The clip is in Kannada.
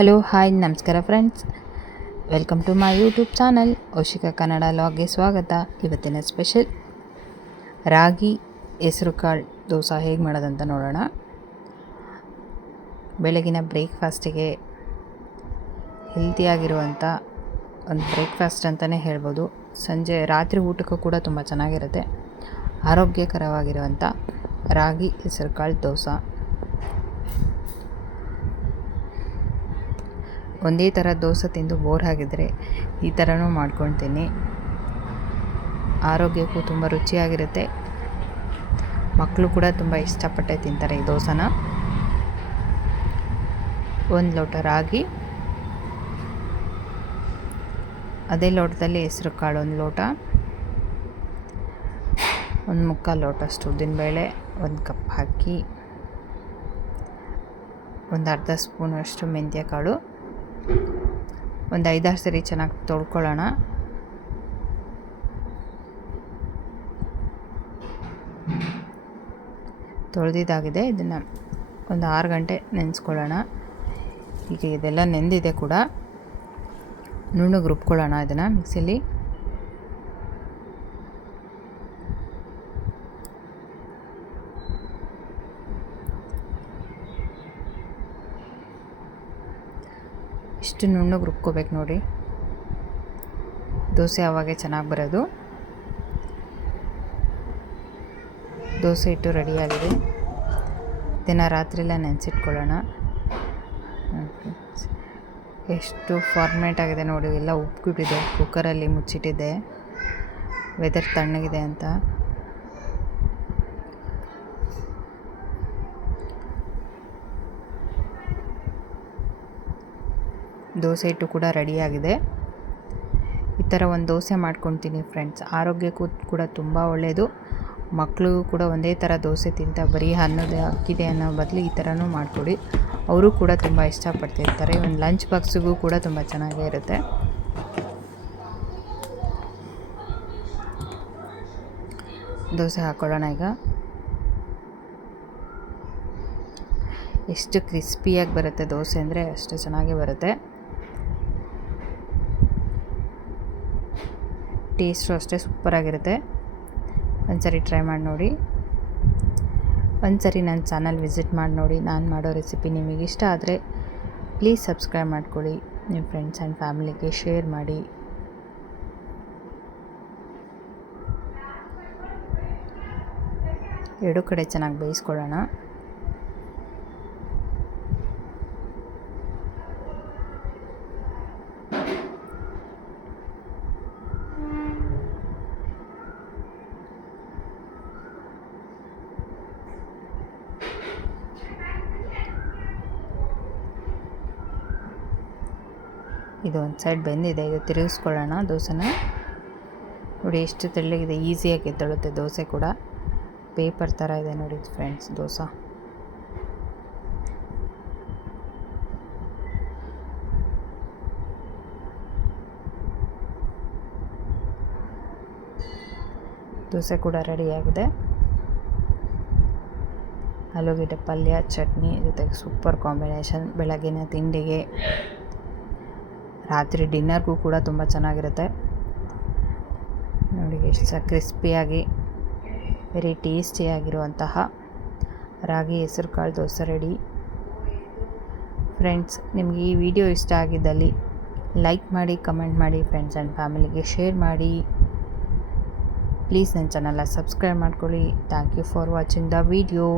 ಹಲೋ, ಹಾಯ್, ನಮಸ್ಕಾರ friends welcome to my YouTube channel Oshika Kannada ಲಾಗ್ಗೆ ಸ್ವಾಗತ. ಇವತ್ತಿನ ಸ್ಪೆಷಲ್ ರಾಗಿ ಹೆಸರು ಕಾಳು ದೋಸೆ ಹೇಗೆ ಮಾಡೋದಂತ ನೋಡೋಣ. ಬೆಳಗಿನ ಬ್ರೇಕ್ಫಾಸ್ಟಿಗೆ ಹೆಲ್ತಿಯಾಗಿರುವಂಥ ಒಂದು ಬ್ರೇಕ್ಫಾಸ್ಟ್ ಅಂತಲೇ ಹೇಳ್ಬೋದು. ಸಂಜೆ ರಾತ್ರಿ ಊಟಕ್ಕೂ ಕೂಡ ತುಂಬ ಚೆನ್ನಾಗಿರುತ್ತೆ. ಆರೋಗ್ಯಕರವಾಗಿರುವಂಥ ರಾಗಿ ಹೆಸರು ಕಾಳು ದೋಸೆ. ಒಂದೇ ಥರ ದೋಸೆ ತಿಂದು ಬೋರ್ ಆಗಿದ್ರೆ ಈ ಥರನೂ ಮಾಡ್ಕೊಳ್ತೀನಿ. ಆರೋಗ್ಯಕ್ಕೂ ತುಂಬ ರುಚಿಯಾಗಿರುತ್ತೆ. ಮಕ್ಕಳು ಕೂಡ ತುಂಬ ಇಷ್ಟಪಟ್ಟೆ ತಿಂತಾರೆ ಈ ದೋಸೆನ. ಒಂದು ಲೋಟ ರಾಗಿ, ಅದೇ ಲೋಟದಲ್ಲಿ ಹೆಸರು ಕಾಳು ಒಂದು ಲೋಟ, ಒಂದು ಮುಕ್ಕಾಲು ಲೋಟಷ್ಟು ಉದ್ದಿನಬೇಳೆ, ಒಂದು ಕಪ್ ಹಾಕಿ ಒಂದು ಅರ್ಧ ಸ್ಪೂನಷ್ಟು ಮೆಂತ್ಯ ಕಾಳು. ಒಂದು ಐದಾರು ಸರಿ ಚೆನ್ನಾಗಿ ತೊಳ್ಕೊಳ್ಳೋಣ. ತೊಳೆದಿದ್ದಾಗಿದೆ. ಇದನ್ನು ಒಂದು ಆರು ಗಂಟೆ ನೆನೆಸ್ಕೊಳ್ಳೋಣ. ಈಗ ಇದೆಲ್ಲ ನೆಂದಿದೆ ಕೂಡ. ನುಣ್ಣಗೆ ರುಬ್ಕೊಳ್ಳೋಣ ಇದನ್ನು ಮಿಕ್ಸಿಲಿ. ಇಷ್ಟು ನುಣ್ಣಗೆ ರುಬ್ಕೋಬೇಕು ನೋಡಿ. ದೋಸೆ ಅವಾಗೆ ಚೆನ್ನಾಗಿ ಬರೋದು. ದೋಸೆ ಇಟ್ಟು ರೆಡಿಯಾಗಿದೆ ದಿನ ರಾತ್ರಿಯೆಲ್ಲ ನೆನೆಸಿಟ್ಕೊಳ್ಳೋಣ. ಎಷ್ಟು ಫಾರ್ಮೇಟ್ ಆಗಿದೆ ನೋಡಿ. ಎಲ್ಲ ಉಪ್ಪಿಟ್ಟಿದೆ ಕುಕ್ಕರಲ್ಲಿ ಮುಚ್ಚಿಟ್ಟಿದ್ದೆ ವೆದರ್ ತಣ್ಣಗಿದೆ ಅಂತ. ದೋಸೆ ಹಿಟ್ಟು ಕೂಡ ರೆಡಿಯಾಗಿದೆ. ಈ ಥರ ಒಂದು ದೋಸೆ ಮಾಡ್ಕೊತೀನಿ ಫ್ರೆಂಡ್ಸ್. ಆರೋಗ್ಯಕ್ಕೂ ಕೂಡ ತುಂಬ ಒಳ್ಳೆಯದು ಮಕ್ಕಳಿಗೂ ಕೂಡ ಒಂದೇ ಥರ ದೋಸೆ ತಿಂತ ಬರೀ ಅನ್ನೋದು ಹಾಕಿದೆ ಅನ್ನೋ ಬದಲು ಈ ಥರನೂ ಮಾಡಿಕೊಡಿ. ಅವರು ಕೂಡ ತುಂಬ ಇಷ್ಟಪಡ್ತಿರ್ತಾರೆ. ಒಂದು ಲಂಚ್ ಬಾಕ್ಸಿಗೂ ಕೂಡ ತುಂಬ ಚೆನ್ನಾಗೇ ಇರುತ್ತೆ. ದೋಸೆ ಹಾಕ್ಕೊಳ್ಳೋಣ ಈಗ. ಎಷ್ಟು ಕ್ರಿಸ್ಪಿಯಾಗಿ ಬರುತ್ತೆ ದೋಸೆ ಅಂದರೆ ಅಷ್ಟು ಚೆನ್ನಾಗೇ ಬರುತ್ತೆ. ಟೇಸ್ಟು ಅಷ್ಟೇ ಸೂಪರಾಗಿರುತ್ತೆ. ಒಂದು ಸರಿ ಟ್ರೈ ಮಾಡಿ ನೋಡಿ. ಒಂದು ಸರಿ ನನ್ನ ಚಾನಲ್ ವಿಸಿಟ್ ಮಾಡಿ ನೋಡಿ. ನಾನು ಮಾಡೋ ರೆಸಿಪಿ ನಿಮಗೆ ಇಷ್ಟ ಆದರೆ ಪ್ಲೀಸ್ ಸಬ್ಸ್ಕ್ರೈಬ್ ಮಾಡ್ಕೊಳ್ಳಿ. ನಿಮ್ಮ ಫ್ರೆಂಡ್ಸ್ ಆ್ಯಂಡ್ ಫ್ಯಾಮಿಲಿಗೆ ಶೇರ್ ಮಾಡಿ. ಎರಡು ಕಡೆ ಚೆನ್ನಾಗಿ ಬೇಯಿಸ್ಕೊಳ್ಳೋಣ. ಇದು ಒಂದು ಸೈಡ್ ಬೆಂದಿದೆ, ಇದು ತಿರುಗಿಸ್ಕೊಳ್ಳೋಣ ದೋಸೆನ. ನೋಡಿ ಎಷ್ಟು ತೆಳ್ಳಗಿದೆ, ಈಸಿಯಾಗಿ ಎದ್ದಳುತ್ತೆ ದೋಸೆ ಕೂಡ. ಪೇಪರ್ ಥರ ಇದೆ ನೋಡಿ ಫ್ರೆಂಡ್ಸ್ ದೋಸೆ. ದೋಸೆ ಕೂಡ ರೆಡಿಯಾಗಿದೆ ಆಲೂಗೆಡ್ಡೆ ಪಲ್ಯ, ಚಟ್ನಿ ಜೊತೆಗೆ ಸೂಪರ್ ಕಾಂಬಿನೇಷನ್ ಬೆಳಗಿನ ತಿಂಡಿಗೆ. ರಾತ್ರಿ ಡಿನ್ನರ್ಗೂ ಕೂಡ ತುಂಬ ಚೆನ್ನಾಗಿರುತ್ತೆ. ನೋಡಿ, ಎಷ್ಟು ಕ್ರಿಸ್ಪಿಯಾಗಿ, ವೆರಿ ಟೇಸ್ಟಿಯಾಗಿರುವಂತಹ ರಾಗಿ ಹೆಸರು ಕಾಳು ದೋಸೆ ರೆಡಿ. ಫ್ರೆಂಡ್ಸ್, ನಿಮಗೆ ಈ ವಿಡಿಯೋ ಇಷ್ಟ ಆಗಿದ್ದಲ್ಲಿ ಲೈಕ್ ಮಾಡಿ, ಕಮೆಂಟ್ ಮಾಡಿ, ಫ್ರೆಂಡ್ಸ್ ಆ್ಯಂಡ್ ಫ್ಯಾಮಿಲಿಗೆ ಶೇರ್ ಮಾಡಿ. ಪ್ಲೀಸ್ ನನ್ನ ಚಾನಲ್ನ ಸಬ್ಸ್ಕ್ರೈಬ್ ಮಾಡ್ಕೊಳ್ಳಿ. Thank you for watching the video.